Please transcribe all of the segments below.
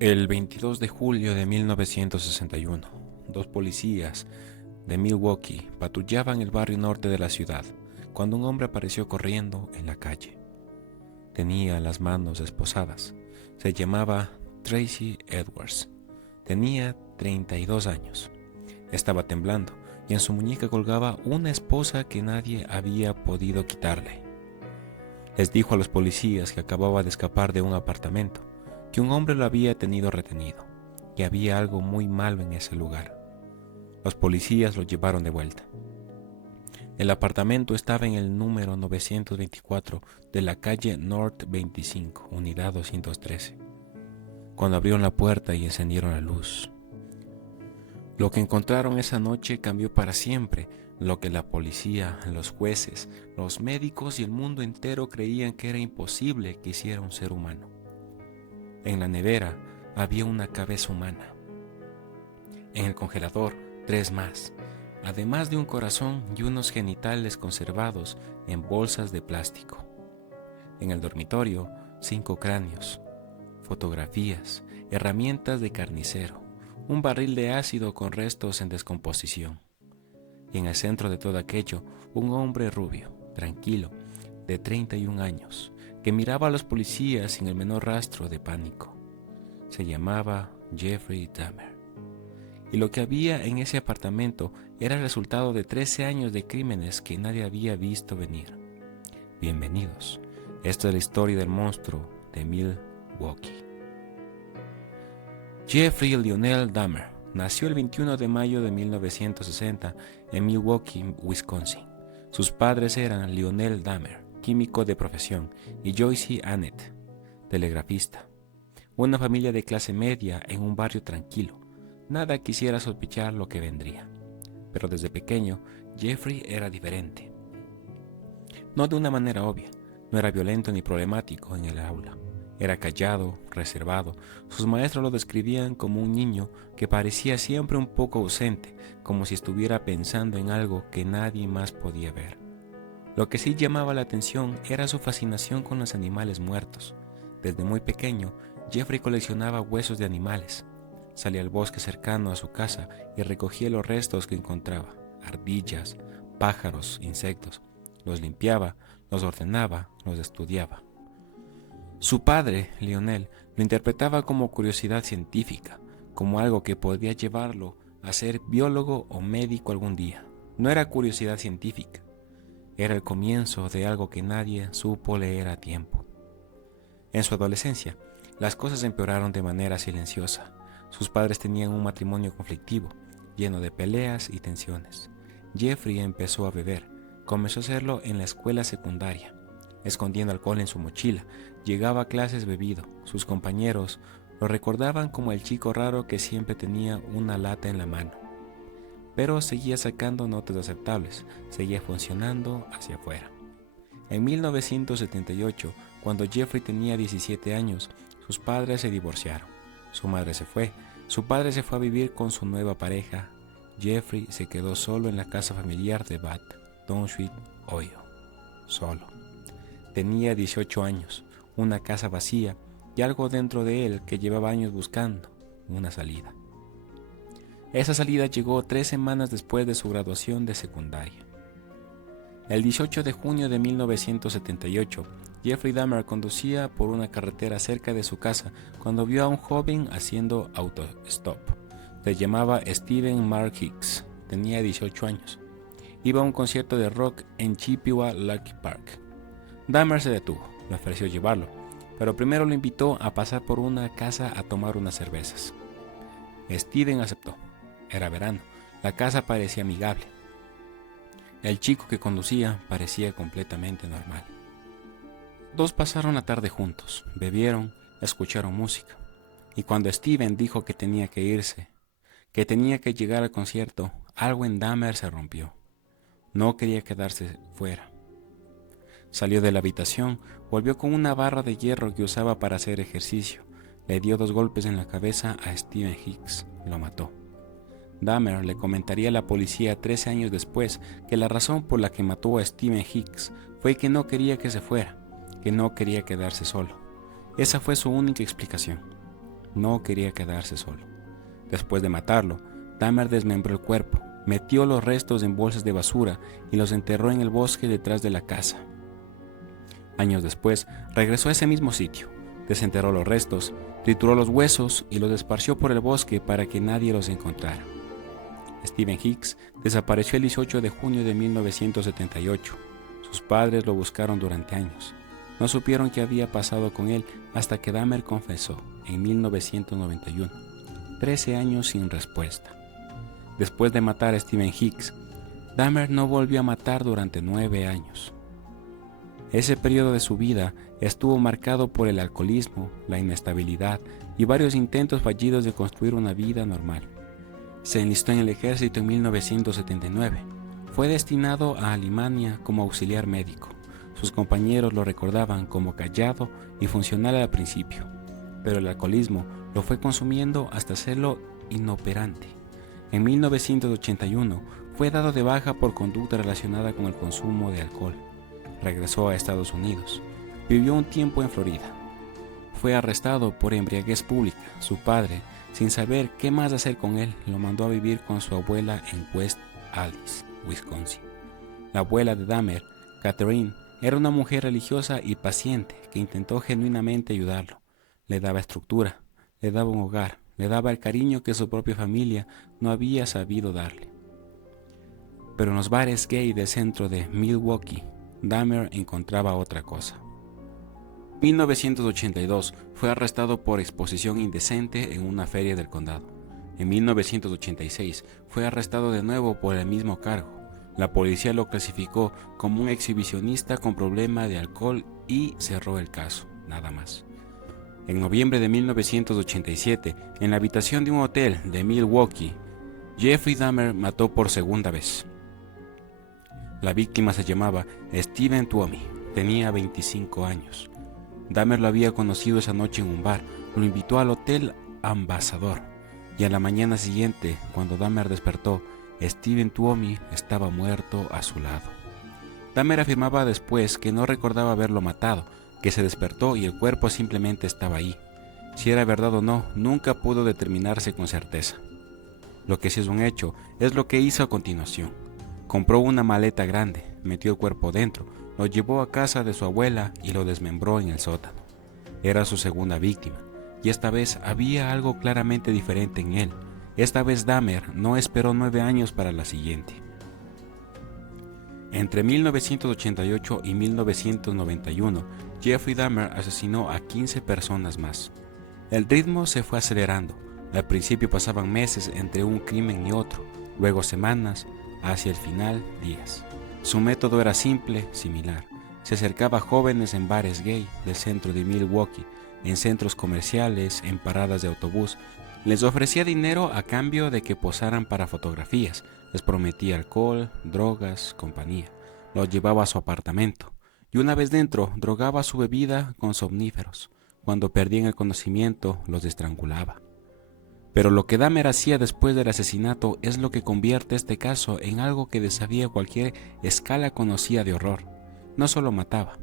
El 22 de julio de 1961, dos policías de Milwaukee patrullaban el barrio norte de la ciudad cuando un hombre apareció corriendo en la calle. Tenía las manos esposadas. Se llamaba Tracy Edwards. Tenía 32 años. Estaba temblando y en su muñeca colgaba una esposa que nadie había podido quitarle. Les dijo a los policías que acababa de escapar de un apartamento, que un hombre lo había tenido retenido, que había algo muy malo en ese lugar. Los policías lo llevaron de vuelta. El apartamento estaba en el número 924 de la calle North 25, unidad 213. Cuando abrieron la puerta y encendieron la luz, lo que encontraron esa noche cambió para siempre lo que la policía, los jueces, los médicos y el mundo entero creían que era imposible que hiciera un ser humano. En la nevera había una cabeza humana. En el congelador, 3 más, además de un corazón y unos genitales conservados en bolsas de plástico. En el dormitorio, 5 cráneos, fotografías, herramientas de carnicero, un barril de ácido con restos en descomposición. Y en el centro de todo aquello, un hombre rubio, tranquilo, de 31 años, que miraba a los policías sin el menor rastro de pánico. Se llamaba Jeffrey Dahmer. Y lo que había en ese apartamento era el resultado de 13 años de crímenes que nadie había visto venir. Bienvenidos. Esta es la historia del monstruo de Milwaukee. Jeffrey Lionel Dahmer nació el 21 de mayo de 1960 en Milwaukee, Wisconsin. Sus padres eran Lionel Dahmer, químico de profesión, y Joyce Annette, telegrafista. Una familia de clase media en un barrio tranquilo. Nada quisiera sospechar lo que vendría. Pero desde pequeño, Jeffrey era diferente. No de una manera obvia. No era violento ni problemático en el aula. Era callado, reservado. Sus maestros lo describían como un niño que parecía siempre un poco ausente, como si estuviera pensando en algo que nadie más podía ver. Lo que sí llamaba la atención era su fascinación con los animales muertos. Desde muy pequeño, Jeffrey coleccionaba huesos de animales. Salía al bosque cercano a su casa y recogía los restos que encontraba, ardillas, pájaros, insectos. Los limpiaba, los ordenaba, los estudiaba. Su padre, Lionel, lo interpretaba como curiosidad científica, como algo que podía llevarlo a ser biólogo o médico algún día. No era curiosidad científica, era el comienzo de algo que nadie supo leer a tiempo. En su adolescencia, las cosas empeoraron de manera silenciosa. Sus padres tenían un matrimonio conflictivo, lleno de peleas y tensiones. Jeffrey empezó a beber. Comenzó a hacerlo en la escuela secundaria, escondiendo alcohol en su mochila. Llegaba a clases bebido. Sus compañeros lo recordaban como el chico raro que siempre tenía una lata en la mano. Pero seguía sacando notas aceptables, seguía funcionando hacia afuera. En 1978, cuando Jeffrey tenía 17 años, sus padres se divorciaron. Su madre se fue. Su padre se fue a vivir con su nueva pareja. Jeffrey se quedó solo en la casa familiar de Bad Township, Ohio. Solo. Tenía 18 años, una casa vacía y algo dentro de él que llevaba años buscando, una salida. Esa salida llegó 3 semanas después de su graduación de secundaria. El 18 de junio de 1978, Jeffrey Dahmer conducía por una carretera cerca de su casa cuando vio a un joven haciendo autostop. Se llamaba Stephen Mark Hicks, tenía 18 años. Iba a un concierto de rock en Chippewa Lake Park. Dahmer se detuvo, le ofreció llevarlo, pero primero lo invitó a pasar por una casa a tomar unas cervezas. Steven aceptó. Era verano, la casa parecía amigable. El chico que conducía parecía completamente normal. Dos pasaron la tarde juntos, bebieron, escucharon música. Y cuando Steven dijo que tenía que irse, que tenía que llegar al concierto, algo en Dahmer se rompió. No quería quedarse fuera. Salió de la habitación, volvió con una barra de hierro que usaba para hacer ejercicio. Le dio 2 golpes en la cabeza a Stephen Hicks, lo mató. Dahmer le comentaría a la policía 13 años después que la razón por la que mató a Stephen Hicks fue que no quería que se fuera, que no quería quedarse solo. Esa fue su única explicación. No quería quedarse solo. Después de matarlo, Dahmer desmembró el cuerpo, metió los restos en bolsas de basura y los enterró en el bosque detrás de la casa. Años después, regresó a ese mismo sitio, desenterró los restos, trituró los huesos y los esparció por el bosque para que nadie los encontrara. Stephen Hicks desapareció el 18 de junio de 1978. Sus padres lo buscaron durante años. No supieron qué había pasado con él hasta que Dahmer confesó en 1991. 13 años sin respuesta. Después de matar a Stephen Hicks, Dahmer no volvió a matar durante 9 años. Ese periodo de su vida estuvo marcado por el alcoholismo, la inestabilidad y varios intentos fallidos de construir una vida normal. Se enlistó en el ejército en 1979. Fue destinado a Alemania como auxiliar médico. Sus compañeros lo recordaban como callado y funcional al principio, pero el alcoholismo lo fue consumiendo hasta hacerlo inoperante. En 1981 fue dado de baja por conducta relacionada con el consumo de alcohol. Regresó a Estados Unidos. Vivió un tiempo en Florida. Fue arrestado por embriaguez pública. Su padre, sin saber qué más hacer con él, lo mandó a vivir con su abuela en West Allis, Wisconsin. La abuela de Dahmer, Catherine, era una mujer religiosa y paciente que intentó genuinamente ayudarlo. Le daba estructura, le daba un hogar, le daba el cariño que su propia familia no había sabido darle. Pero en los bares gay del centro de Milwaukee, Dahmer encontraba otra cosa. En 1982 fue arrestado por exposición indecente en una feria del condado. En 1986 fue arrestado de nuevo por el mismo cargo. La policía lo clasificó como un exhibicionista con problema de alcohol y cerró el caso, nada más. En noviembre de 1987, en la habitación de un hotel de Milwaukee, Jeffrey Dahmer mató por segunda vez. La víctima se llamaba Stephen Tuomi, tenía 25 años. Dahmer lo había conocido esa noche en un bar, lo invitó al Hotel Ambassador, y a la mañana siguiente, cuando Dahmer despertó, Stephen Tuomi estaba muerto a su lado. Dahmer afirmaba después que no recordaba haberlo matado, que se despertó y el cuerpo simplemente estaba ahí. Si era verdad o no, nunca pudo determinarse con certeza. Lo que sí es un hecho es lo que hizo a continuación. Compró una maleta grande, metió el cuerpo dentro, lo llevó a casa de su abuela y lo desmembró en el sótano. Era su segunda víctima, y esta vez había algo claramente diferente en él. Esta vez Dahmer no esperó 9 años para la siguiente. Entre 1988 y 1991, Jeffrey Dahmer asesinó a 15 personas más. El ritmo se fue acelerando. Al principio pasaban meses entre un crimen y otro, luego semanas, hacia el final días. Su método era simple, similar. Se acercaba a jóvenes en bares gay del centro de Milwaukee, en centros comerciales, en paradas de autobús. Les ofrecía dinero a cambio de que posaran para fotografías. Les prometía alcohol, drogas, compañía. Los llevaba a su apartamento. Y una vez dentro, drogaba su bebida con somníferos. Cuando perdían el conocimiento, los estrangulaba. Pero lo que Dahmer hacía después del asesinato es lo que convierte este caso en algo que desafía cualquier escala conocida de horror. No solo mataba,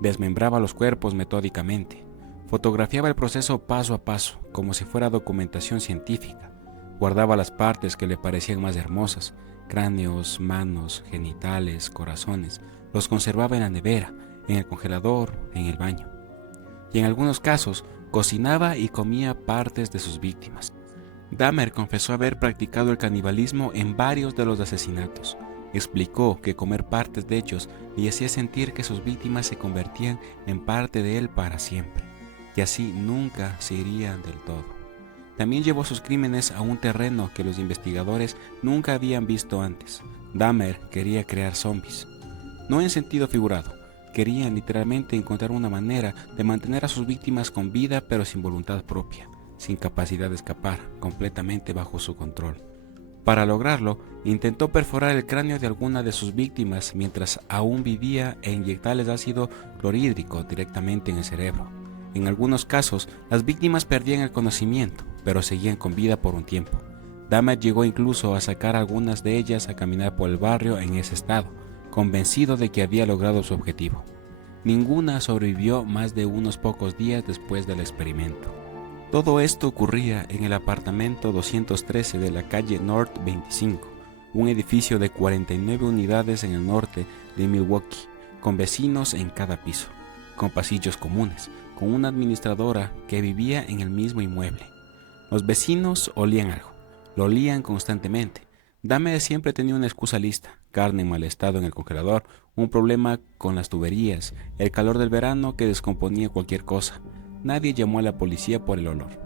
desmembraba los cuerpos metódicamente, fotografiaba el proceso paso a paso, como si fuera documentación científica, guardaba las partes que le parecían más hermosas, cráneos, manos, genitales, corazones, los conservaba en la nevera, en el congelador, en el baño. Y en algunos casos, cocinaba y comía partes de sus víctimas. Dahmer confesó haber practicado el canibalismo en varios de los asesinatos. Explicó que comer partes de ellos le hacía sentir que sus víctimas se convertían en parte de él para siempre, y así nunca se irían del todo. También llevó sus crímenes a un terreno que los investigadores nunca habían visto antes. Dahmer quería crear zombies, no en sentido figurado. Querían literalmente encontrar una manera de mantener a sus víctimas con vida pero sin voluntad propia, sin capacidad de escapar, completamente bajo su control. Para lograrlo, intentó perforar el cráneo de alguna de sus víctimas mientras aún vivía e inyectarles ácido clorhídrico directamente en el cerebro. En algunos casos, las víctimas perdían el conocimiento, pero seguían con vida por un tiempo. Dahmer llegó incluso a sacar a algunas de ellas a caminar por el barrio en ese estado, convencido de que había logrado su objetivo. Ninguna sobrevivió más de unos pocos días después del experimento. Todo esto ocurría en el apartamento 213 de la calle North 25, un edificio de 49 unidades en el norte de Milwaukee, con vecinos en cada piso, con pasillos comunes, con una administradora que vivía en el mismo inmueble. Los vecinos olían algo, lo olían constantemente. Dahmer siempre tenía una excusa lista: carne en mal estado en el congelador, un problema con las tuberías, el calor del verano que descomponía cualquier cosa. Nadie llamó a la policía por el olor.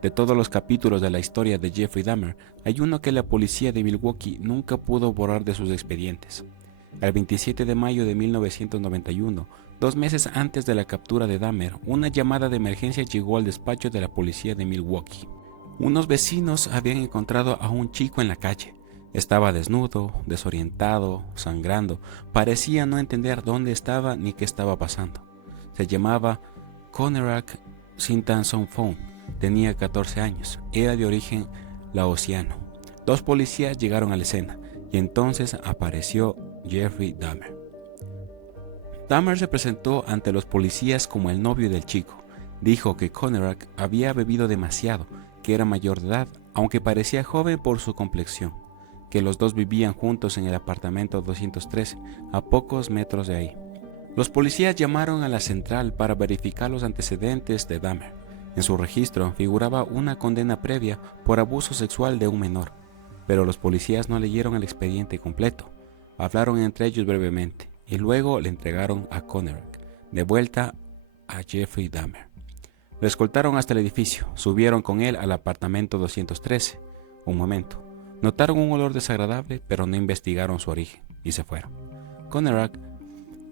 De todos los capítulos de la historia de Jeffrey Dahmer, hay uno que la policía de Milwaukee nunca pudo borrar de sus expedientes. El 27 de mayo de 1991, 2 meses antes de la captura de Dahmer, una llamada de emergencia llegó al despacho de la policía de Milwaukee. Unos vecinos habían encontrado a un chico en la calle. Estaba desnudo, desorientado, sangrando. Parecía no entender dónde estaba ni qué estaba pasando. Se llamaba Conerak Sintanson. Tenía 14 años. Era de origen laosiano. 2 policías llegaron a la escena y entonces apareció Jeffrey Dahmer. Dahmer se presentó ante los policías como el novio del chico. Dijo que Conerak había bebido demasiado, que era mayor de edad, aunque parecía joven por su complexión, que los dos vivían juntos en el apartamento 213, a pocos metros de ahí. Los policías llamaron a la central para verificar los antecedentes de Dahmer. En su registro figuraba una condena previa por abuso sexual de un menor, pero los policías no leyeron el expediente completo. Hablaron entre ellos brevemente y luego le entregaron a Conerak de vuelta a Jeffrey Dahmer. Lo escoltaron hasta el edificio, subieron con él al apartamento 213. Un momento. Notaron un olor desagradable, pero no investigaron su origen y se fueron. Conerak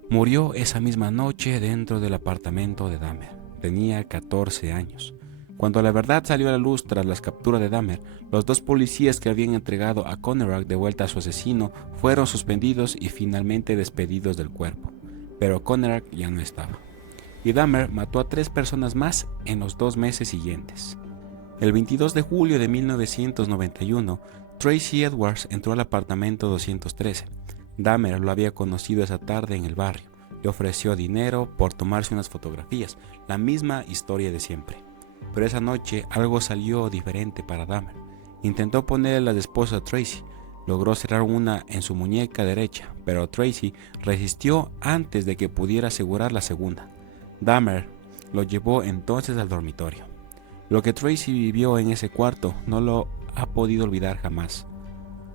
murió esa misma noche dentro del apartamento de Dahmer. Tenía 14 años. Cuando la verdad salió a la luz tras la captura de Dahmer, los 2 policías que habían entregado a Conerak de vuelta a su asesino fueron suspendidos y finalmente despedidos del cuerpo. Pero Conerak ya no estaba. Y Dahmer mató a 3 personas más en los 2 meses siguientes. El 22 de julio de 1991, Tracy Edwards entró al apartamento 213. Dahmer lo había conocido esa tarde en el barrio. Le ofreció dinero por tomarse unas fotografías, la misma historia de siempre. Pero esa noche algo salió diferente para Dahmer. Intentó ponerle la esposa a Tracy. Logró cerrar una en su muñeca derecha, pero Tracy resistió antes de que pudiera asegurar la segunda. Dahmer lo llevó entonces al dormitorio. Lo que Tracy vivió en ese cuarto no lo ha podido olvidar jamás.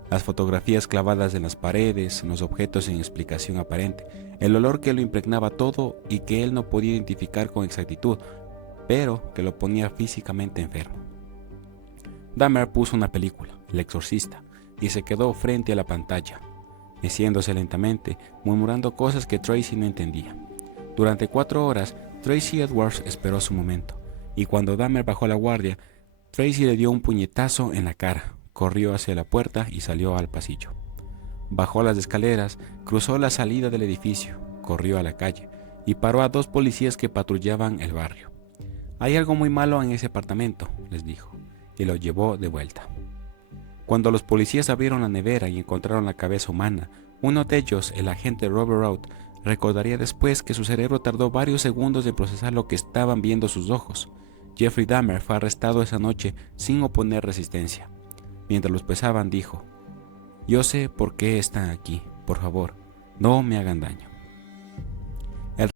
Las fotografías clavadas en las paredes, los objetos sin explicación aparente, el olor que lo impregnaba todo y que él no podía identificar con exactitud, pero que lo ponía físicamente enfermo. Dahmer puso una película, El exorcista, y se quedó frente a la pantalla, meciéndose lentamente, murmurando cosas que Tracy no entendía. Durante 4 horas, Tracy Edwards esperó su momento, y cuando Dahmer bajó la guardia, Tracy le dio un puñetazo en la cara. Corrió hacia la puerta y salió al pasillo. Bajó las escaleras, cruzó la salida del edificio, corrió a la calle y paró a 2 policías que patrullaban el barrio. «Hay algo muy malo en ese apartamento», les dijo, y lo llevó de vuelta. Cuando los policías abrieron la nevera y encontraron la cabeza humana, uno de ellos, el agente Robert Roth, recordaría después que su cerebro tardó varios segundos en procesar lo que estaban viendo sus ojos. Jeffrey Dahmer fue arrestado esa noche sin oponer resistencia. Mientras los pesaban, dijo: «Yo sé por qué están aquí. Por favor, no me hagan daño».